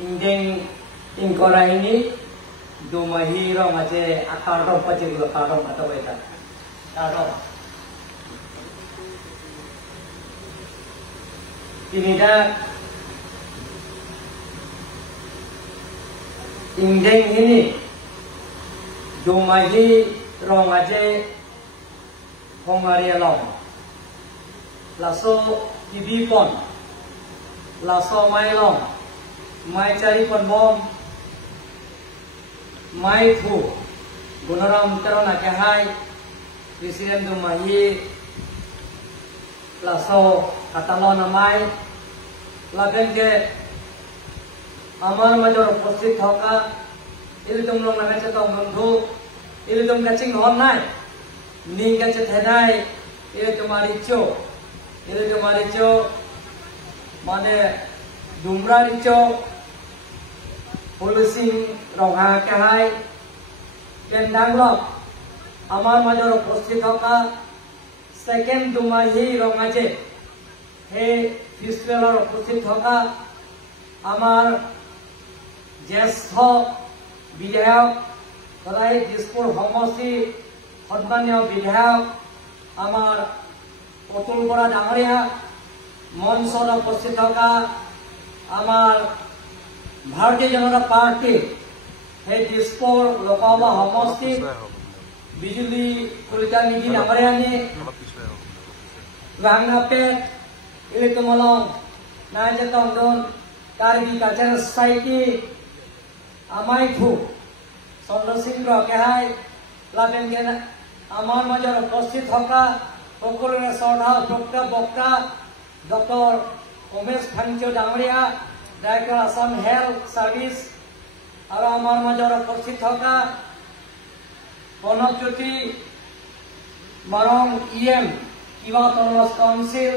Indeng ingkora ini dumahi rong aje akarong pacil lo karong atau beta karong ini dah indeng ini dumahi rong aje hongaria long laso ibipon laso mailong mai cari pon bom mai fu gunaram terona ke hai presiden dumahi laso katalona mai lagen ke amar major উপস্থিত থকা ইলতুম লং নামে চতং বন্ধু ইলতুম কাচিং হন নাই Ning কাছে থেনাই ইলতুমারি চো মানে দুমরারি চো পুলিশিং রঙা কে হাই কেন্দাংলক আমার মাজর উপস্থিত থকা সেকেন্ড দুমাহি রঙাজে হে ফিসপেলার উপস্থিত থকা আমার জ্যেষ্ঠ বিধায়ক সদায় দিসপুর সমষ্টি সন্মানীয় বিধায়ক আমার অতুল বরা ডাঙরিয়া মঞ্চত উপস্থিত থকা আমার ভারতীয় জনতা পার্টি সেই দিসপুর লোকসভা সমষ্টি বিজুলী কলিতা নিধি ডাঙরিয়ানি রাংনাপেট ইলিতুমলং নাইজেতং দন কার্বি কালচারাল সোসাইটি আমাইফু চন্দ্রসিংহ কেহাই লাভেন আমার মাঝে উপস্থিত থকা সকলের শ্রদ্ধা বক্তা ডক্টর উমেশ ফাঞ্চ ডাঙরিয়া ডাইরেক্টর আসাম হেলথ সার্ভিস আর আমার মাঝে উপস্থিত থকা কনকজ্যোতি মারং ইএম কিবা তরস কাউন্সিল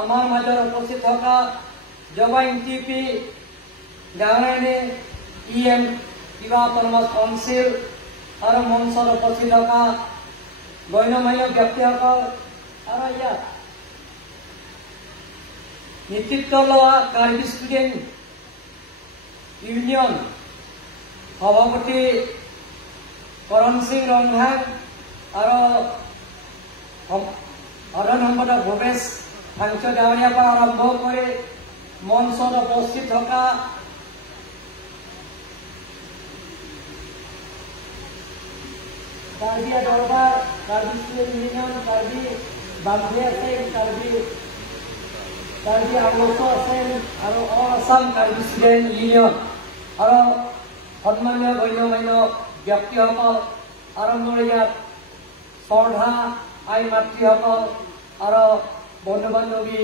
আমার মাঝে উপস্থিত থকা জবাইন টিপি ডাঙরিয়ানি ইএম কিবা তরস কাউন্সিল আর মঞ্চত উপস্থিত থকা গণ্যমান্য ব্যক্তিসকল আৰু ইয়াত নেতৃত্ব লোৱা কাৰ্বি ষ্টুডেণ্ট ইউনিয়ন সভাপতি কৰণ সিং ৰংহাং আৰু সাধাৰণ সম্পাদক ভৱেশ ফাঞ্চ ডাঙৰীয়াৰ পৰা আৰম্ভ কৰি মঞ্চত উপস্থিত থকা কাৰ্বি দৰবাৰ কাৰ্বি ষ্টুডেণ্ট ইউনিয়ন কাৰ্বি বামভি আছে কাৰ্বি আংলছ আছে আৰু all Assam Karbi student union আৰু সন্মানীয় গণ্যমান্য ব্যক্তিসকল আৰম্ভ ইয়াত শ্ৰদ্ধা আই মাতৃসকল আৰু বন্ধু বান্ধৱী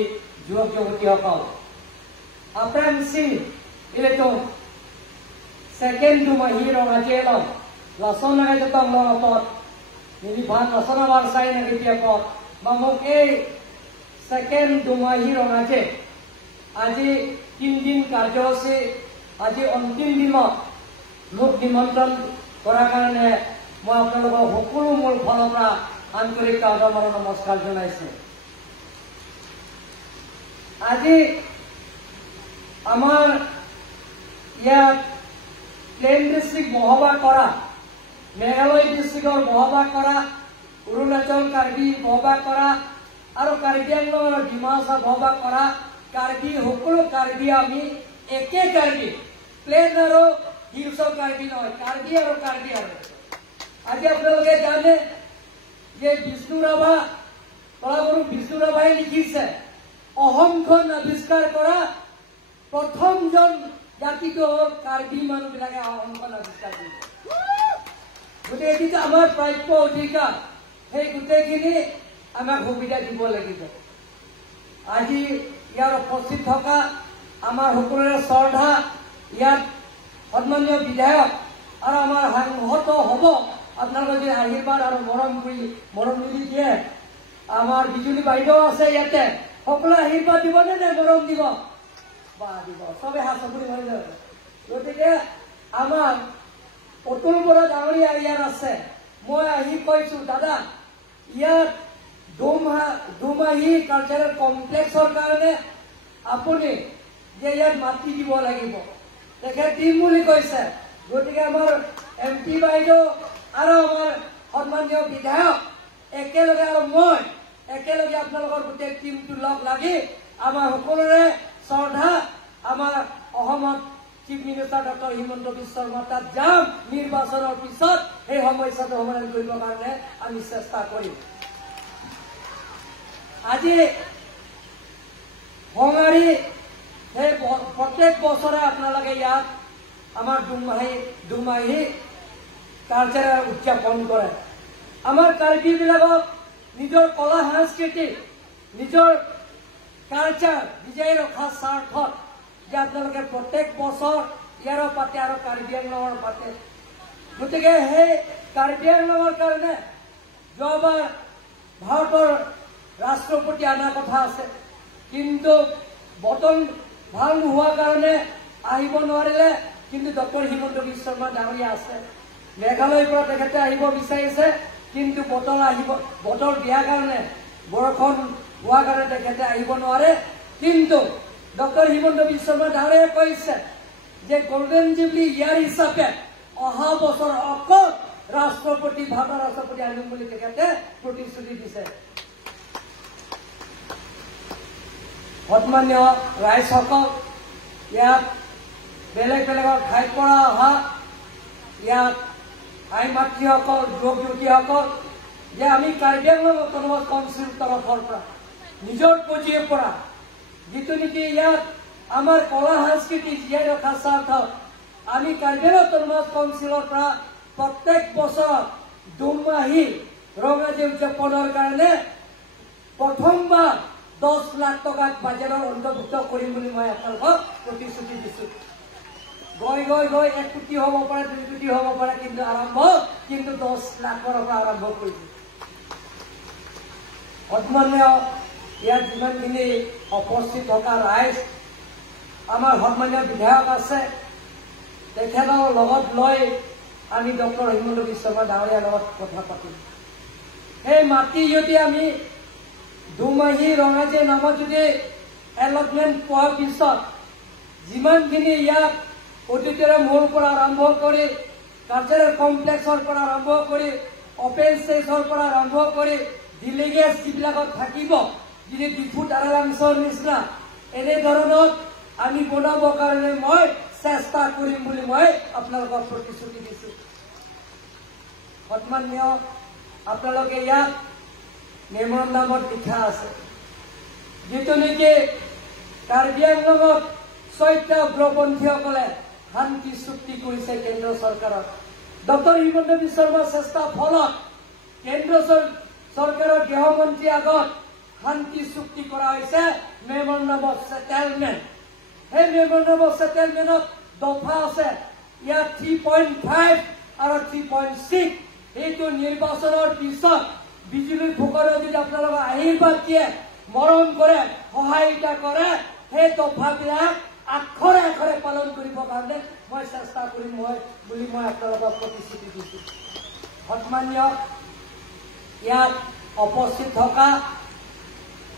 যুৱক যুৱতীসকল আপ্ৰেম সিং এইটো ছেকেণ্ড দুমাহী ৰঙাজেলম লাচনা গাইতং লপত নিলিভান লাচনা বাৰসাই নাগিতিয়াপত বামক এই সেকেন্ড দুমাহী ৰঙাজে আজি 3 দিন কাৰ্যসূচী আজি অন্তিম দিনত লোক নিমন্ত্ৰণ কৰাৰ কাৰণে মই আপোনালোকক সকলো মোৰ ফালৰ পৰা আন্তৰিক আদৰ নমস্কাৰ জনাইছো আজি আমাৰ ইয়াত প্লেন ডিষ্ট্ৰিক্ট বহবাস কৰা মেঘালয় ডিষ্ট্ৰিক্টৰ বহবাস কৰা অৰুণাচল কাৰ্বি বহবাস কৰা আৰু কাৰ্বি আংলঙৰ ডিমা হাছাও বহবাস কৰা কাৰ্বি সকলো কাৰ্বি আমি একে কাৰ্বি প্লেন আৰু হিলছৰ কাৰ্বি নহয় কাৰ্বি আৰু আজি আপোনালোকে জানে যে বিষ্ণু ৰাভা কলাগুৰু বিষ্ণু ৰাভাই লিখিছে অসমখন আৱিষ্কাৰ কৰা প্ৰথমজন জাতিটো হ'ল কাৰ্বি মানুহবিলাকে অসমখন আৱিষ্কাৰ কৰিছে গোটেই এটি আমাৰ প্ৰাপ্য অধিকাৰ সেই গোটেইখিনি আমাক সুবিধা দিব লাগিব আজি ইয়াৰ উপস্থিত থকা আমাৰ সকলোৰে শ্ৰদ্ধা ইয়াত সন্মানীয় বিধায়ক আৰু আমাৰ সাংহত হ'ব আপোনালোকে যদি আশীৰ্বাদ আৰু মৰম বুলি দিয়ে আমাৰ বিজুলী বাইদেউ আছে ইয়াতে সকলো আশীৰ্বাদ দিবনে নে মৰম দিব বা দিব চবে হাত চাপৰি হৈ যাব গতিকে আমাৰ অতুল বৰা ডাঙৰীয়া ইয়াত আছে মই আহি কৈছো দাদা ইয়াত দুমাহী কালচাৰেল কমপ্লেক্সৰ কাৰণে আপুনি যে ইয়াত মাটি দিব লাগিব তেখেত দিম বুলি কৈছে। গতিকে আমাৰ MP বাইদেউ আৰু আমাৰ সন্মানীয় বিধায়ক একেলগে আৰু মই একেলগে আপোনালোকৰ গোটেই টিমটো লগ লাগি আমাৰ সকলোৰে শ্ৰদ্ধা আমাৰ অসমত chief minister doctor Himanta Biswa Sarma তাত যাম। নিৰ্বাচনৰ পিছত সেই সমস্যাটো সমাধান কৰিবৰ কাৰণে আমি চেষ্টা কৰিম। আজি বঙাৰী সেই প্ৰত্যেক বছৰে আপোনালোকে ইয়াত আমাৰ দুমাহী কালচাৰেল উদযাপন কৰে। আমাৰ কাৰ্বি বিলাকক নিজৰ কলা সংস্কৃতি নিজৰ কালচাৰ বিজাই ৰখাৰ স্বাৰ্থত যে আপোনালোকে প্ৰত্যেক বছৰ ইয়াৰো পাতে আৰু কাৰ্বি আংলঙৰ পাতে। গতিকে সেই কাৰ্বি আংলঙৰ কাৰণে যোৱাবাৰ ভাৰতৰ ৰাষ্ট্ৰপতি অনাৰ কথা আছে, কিন্তু বতন ভাল নোহোৱাৰ কাৰণে আহিব নোৱাৰিলে। কিন্তু ডক্টৰ হিমন্ত বিশ্ব শৰ্মা ডাঙৰীয়া আছে, মেঘালয়ৰ পৰা তেখেতে আহিব বিচাৰিছে, কিন্তু বতৰ দিয়াৰ কাৰণে বৰষুণ হোৱাৰ কাৰণে তেখেতে আহিব নোৱাৰে। কিন্তু ডক্টৰ হিমন্ত বিশ্ব শৰ্মা ডাঙৰীয়াই কৈছে যে গোল্ডেন জুবলি ইয়াৰ হিচাপে অহা বছৰ অকল ভাৰতৰ ৰাষ্ট্ৰপতি আনিম বুলি তেখেতে প্ৰতিশ্ৰুতি দিছে। সন্মানীয় ৰাইজসকল, ইয়াত বেলেগ বেলেগৰ ঠাইৰ পৰা অহা ইয়াত আই মাতৃসকল যুৱক যুৱতীসকল যে আমি কাৰ্বি আংলং অট'নমাছ কাউন্সিলৰ তৰফৰ পৰা নিজৰ পুঁজিৰ পৰা যিটো নেকি ইয়াত আমাৰ কলা সংস্কৃতি জীয়াই ৰখাৰ স্বাৰ্থত আমি কাৰ্বি আংলং অট'নমাছ কাউন্সিলৰ পৰা প্ৰত্যেক বছৰ দুমাহী ৰঙাজী উদযাপনৰ কাৰণে প্ৰথমবাৰ 10 লাখ টকাত বাজেটৰ অন্তৰ্ভুক্ত কৰিম বুলি মই আপোনালোকক প্ৰতিশ্ৰুতি দিছো। গৈ 1 কোটি হ'ব পাৰে 2 কোটি হ'ব পাৰে, কিন্তু 10 লাখৰ পৰা আৰম্ভ কৰিছো। সন্মানীয় ইয়াত যিমানখিনি উপস্থিত থকা ৰাইজ আমাৰ সন্মানীয় বিধায়ক আছে, তেখেতৰ লগত লৈ আমি ডক্টৰ হিমন্ত বিশ্ব শৰ্মা ডাঙৰীয়াৰ লগত কথা পাতিম। সেই মাটি যদি আমি দুমাহী ৰঙাজী নামত যদি এলটমেণ্ট পোৱাৰ পিছত যিমানখিনি ইয়াত অডিটৰিয়াম হলৰ পৰা আৰম্ভ কৰি কালচাৰেল কমপ্লেক্সৰ পৰা আৰম্ভ কৰি অপেন ষ্টেজৰ পৰা আৰম্ভ কৰি ডিলিগেটছ যিবিলাকত থাকিব, যদি ডিফু টাৰালাংছৰ নিচিনা এনেধৰণত আমি বনাবৰ কাৰণে মই চেষ্টা কৰিম বুলি মই আপোনালোকক প্ৰতিশ্ৰুতি দিছো। সন্মানীয় আপোনালোকে ইয়াত মেমৰেণ্ডামত লিখা আছে, যিটো নেকি কাৰ্বি আংলঙত 6টা উগ্ৰপন্থীসকলে শান্তি চুক্তি কৰিছে কেন্দ্ৰ চৰকাৰত। ডক্টৰ হিমন্ত বিশ্ব শৰ্মাৰ চেষ্টাৰ ফলত কেন্দ্ৰ চৰকাৰৰ গৃহমন্ত্ৰীৰ আগত শান্তি চুক্তি কৰা হৈছে মেমৰেণ্ডাম অফ ছেটেলমেণ্ট। সেই মেমৰেণ্ডাম অফ ছেটেলমেণ্টত দফা আছে ইয়াত 3.5 আৰু 3.6। এইটো নিৰ্বাচনৰ পিছত বিজুলীৰ ফুকনে যদি আপোনালোকক আশীৰ্বাদ দিয়ে, মৰম কৰে, সহায়িতা কৰে, সেই দফাবিলাক আখৰে আখৰে পালন কৰিবৰ কাৰণে মই চেষ্টা কৰিম বুলি মই আপোনালোকক প্ৰতিশ্ৰুতি দিছো। সন্মানীয় ইয়াত উপস্থিত থকা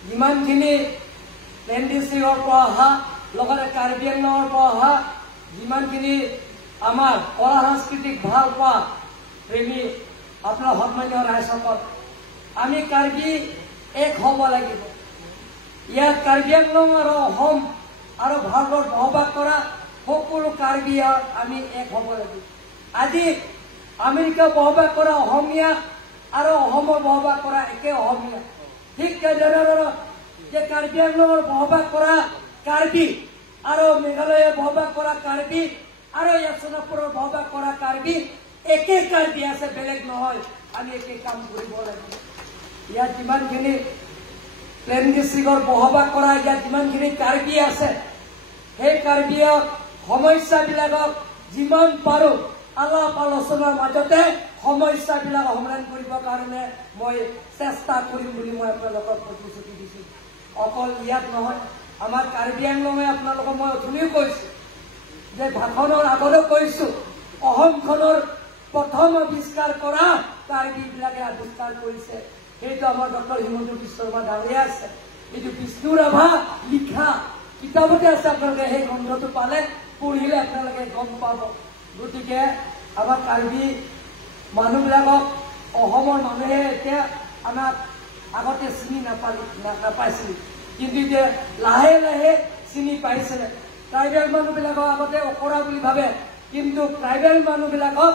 যিমানখিনি এনডিচিৰ পৰা অহা লগতে কাৰ্বি আংলঙৰ পৰা অহা যিমানখিনি আমাৰ কলা সাংস্কৃতিক ভাল পোৱা প্ৰেমী আপোনাৰ সন্মানীয় ৰাইজসকল, আমি কাৰ্বি এক হ'ব লাগিব। ইয়াত কাৰ্বি আংলং আৰু অসম আৰু ভাৰতত বসবাস কৰা সকলো কাৰ্বি আমি এক হ'ব লাগিব। আজি আমেৰিকা বসবাস কৰা অসমীয়া আৰু অসমৰ বসবাস কৰা একে অসমীয়া, ঠিক তেনেদৰে যে কাৰ্বি আংলঙৰ বসবাস কৰা কাৰ্বি আৰু মেঘালয়ে বসবাস কৰা কাৰ্বি আৰু ইয়াত সোণাপুৰৰ বসবাস কৰা কাৰ্বি একে কাৰ্বি আছে, বেলেগ নহয়। আমি একে কাম কৰিব লাগিব। ইয়াত যিমানখিনি প্লেন ডিষ্ট্ৰিক্টৰ বসবাস কৰা ইয়াত যিমানখিনি কাৰ্বি আছে, সেই কাৰ্বিৰ সমস্যাবিলাকক যিমান পাৰো আলাপ আলোচনাৰ মাজতে সমস্যাবিলাক সমাধান কৰিবৰ কাৰণে মই চেষ্টা কৰিম বুলি মই আপোনালোকক প্ৰতিশ্ৰুতি দিছো। অকল ইয়াত নহয়, আমাৰ কাৰ্বি আংলঙে আপোনালোকক মই অথনিও কৈছো যে ভাষণৰ আগতো কৈছো, অসমখনৰ প্ৰথম আৱিষ্কাৰ কৰা কাৰ্বিবিলাকে আৱিষ্কাৰ কৰিছে। সেইটো আমাৰ ডক্টৰ হিমন্ত বিশ্ব শৰ্মা ডাঙৰীয়া আছে। এইটো বিষ্ণু ৰাভা লিখা কিতাপতে আছে, আপোনালোকে সেই গ্ৰন্থটো পালে পঢ়িলে আপোনালোকে গম পাব। গতিকে আমাৰ কাৰ্বি মানুহবিলাকক অসমৰ মানুহে এতিয়া আমাক আগতে চিনি নাপাইছিল, কিন্তু এতিয়া লাহে লাহে চিনি পাইছিলে। ট্ৰাইবেল মানুহবিলাকক আগতে অকৰা বুলি ভাবে, কিন্তু ট্ৰাইবেল মানুহবিলাকক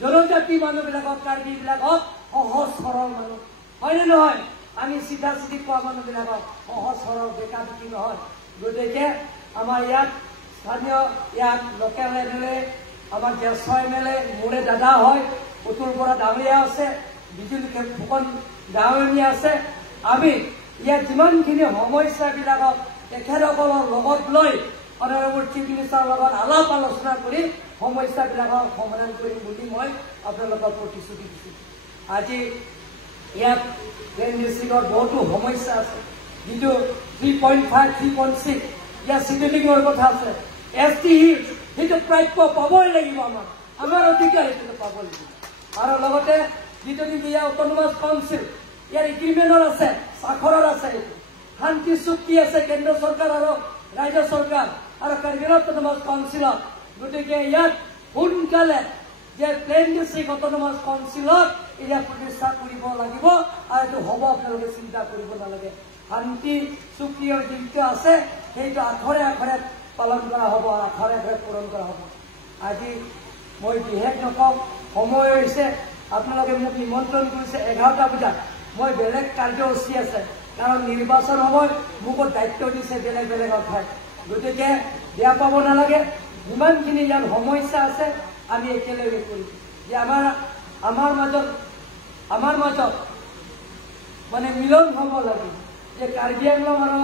জনজাতি মানুহবিলাকক কাৰ্বিবিলাকক সহজ সৰল মানুহ হয়নে নহয়? আমি চিধা চিধি কোৱা মানুহবিলাকক সহজ সৰল বেকা বিকি নহয়। গতিকে আমাৰ ইয়াত স্থানীয় ইয়াত লোকেল MLA আমাৰ জ্যেষ্ঠ MLA মোৰে দাদা হয়, উত্তৰ পৰা ডাঙৰীয়া আছে, বিজুলী ফুকন ডাঙৰীয়া আছে। আমি ইয়াত যিমানখিনি সমস্যাবিলাকক তেখেতসকলৰ লগত লৈ অনাৰেবল চিফ মিনিষ্টাৰৰ লগত আলাপ আলোচনা কৰি সমস্যাবিলাকক সমাধান কৰিম বুলি মই আপোনালোকক প্ৰতিশ্ৰুতি দিছোঁ। আজি ইয়াত প্লেন ডিষ্ট্ৰিক্টৰ বহুতো সমস্যা আছে, যিটো 3.5, 3.6 ইয়াত চিটেলিঙৰ কথা আছে। ST হিলছ সেইটো প্ৰাপ্য পাবই লাগিব, আমাৰ অধিকাৰ সেইটো পাব লাগিব। আৰু লগতে যিটো নেকি ইয়াৰ অট'নমাছ কাউন্সিল ইয়াৰ এগ্ৰিমেণ্টৰ আছে, স্বাক্ষৰৰ আছে, শান্তি চুক্তি আছে কেন্দ্ৰ চৰকাৰ আৰু ৰাজ্য চৰকাৰ আৰু কাৰ্বি অট'নমাছ কাউন্সিলত। গতিকে ইয়াত সোনকালে যে প্লেন ডিষ্ট্ৰিক্ট অট'নমাছ কাউন্সিলত ইয়াত প্ৰতিষ্ঠা কৰিব লাগিব, আৰু এইটো হ'ব, আপোনালোকে চিন্তা কৰিব নালাগে। শান্তি চুক্তিৰ যিটো আছে সেইটো আখৰে আখৰে পালন কৰা হ'ব, আখৰে আখৰে পূৰণ কৰা হ'ব। আজি মই বিশেষ নকওঁ, সময় হৈছে। আপোনালোকে মোক নিমন্ত্ৰণ কৰিছে 11টা বজাত, মই বেলেগ কাৰ্যসূচী আছে, কাৰণ নিৰ্বাচন সময় মোক দায়িত্ব দিছে বেলেগ বেলেগ ঠাইত। গতিকে বেয়া পাব নালাগে, যিমানখিনি ইয়াত সমস্যা আছে আমি একেলগে কৰিম। যে আমাৰ মাজত মানে মিলন হ'ব লাগে, যে কাৰ্বি আংলং আৰু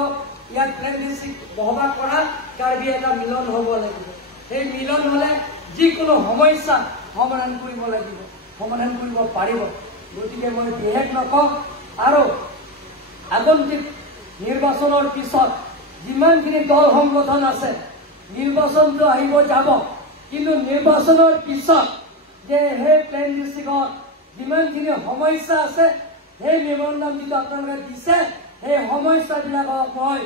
ইয়াত প্লেন ডিষ্ট্ৰিক্ট বহবাস কৰা কাৰ্বি এটা মিলন হ'ব লাগিব। সেই মিলন হ'লে যিকোনো সমস্যা সমাধান কৰিব লাগিব, সমাধান কৰিব পাৰিব। গতিকে মই বিশেষ নকওঁ। আৰু আগন্তুক নিৰ্বাচনৰ পিছত যিমানখিনি দল সংগঠন আছে, নিৰ্বাচনটো আহিব যাব, কিন্তু নিৰ্বাচনৰ পিছত যে সেই প্লেন ডিষ্ট্ৰিক্টত যিমানখিনি সমস্যা আছে, সেই মেমৰেণ্ডাম যিটো আপোনালোকে দিছে, সেই সমস্যাবিলাকক মই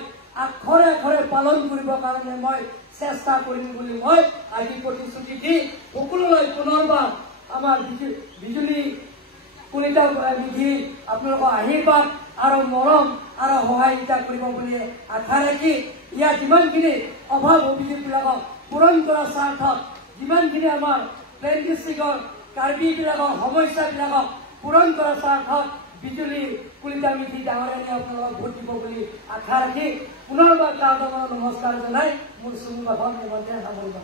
আখৰে আখৰে পালন কৰিবৰ কাৰণে মই চেষ্টা কৰিম বুলি মই আজি প্ৰতিশ্ৰুতি দি সকলোলৈ পুনৰবাৰ আমাৰ বিজুলী কলিতা নিধি আপোনালোকৰ আশীৰ্বাদ আৰু মৰম আৰু সহায়িতা কৰিব বুলি আশা ৰাখি ইয়াত যিমানখিনি অভাৱ অভিযোগবিলাকক পূৰণ কৰাৰ স্বাৰ্থত, যিমানখিনি আমাৰ প্লেন ডিষ্ট্ৰিক্টৰ কাৰ্বিবিলাকৰ সমস্যাবিলাকক পূৰণ কৰাৰ স্বাৰ্থত বিজুলী কলিতা নিধি ডাঙৰীয়াই আপোনালোকক ভোট দিব বুলি আশা ৰাখি পুনৰবাৰ নমস্কাৰ জনাই মোৰ চমু ভাষণ সামৰিব।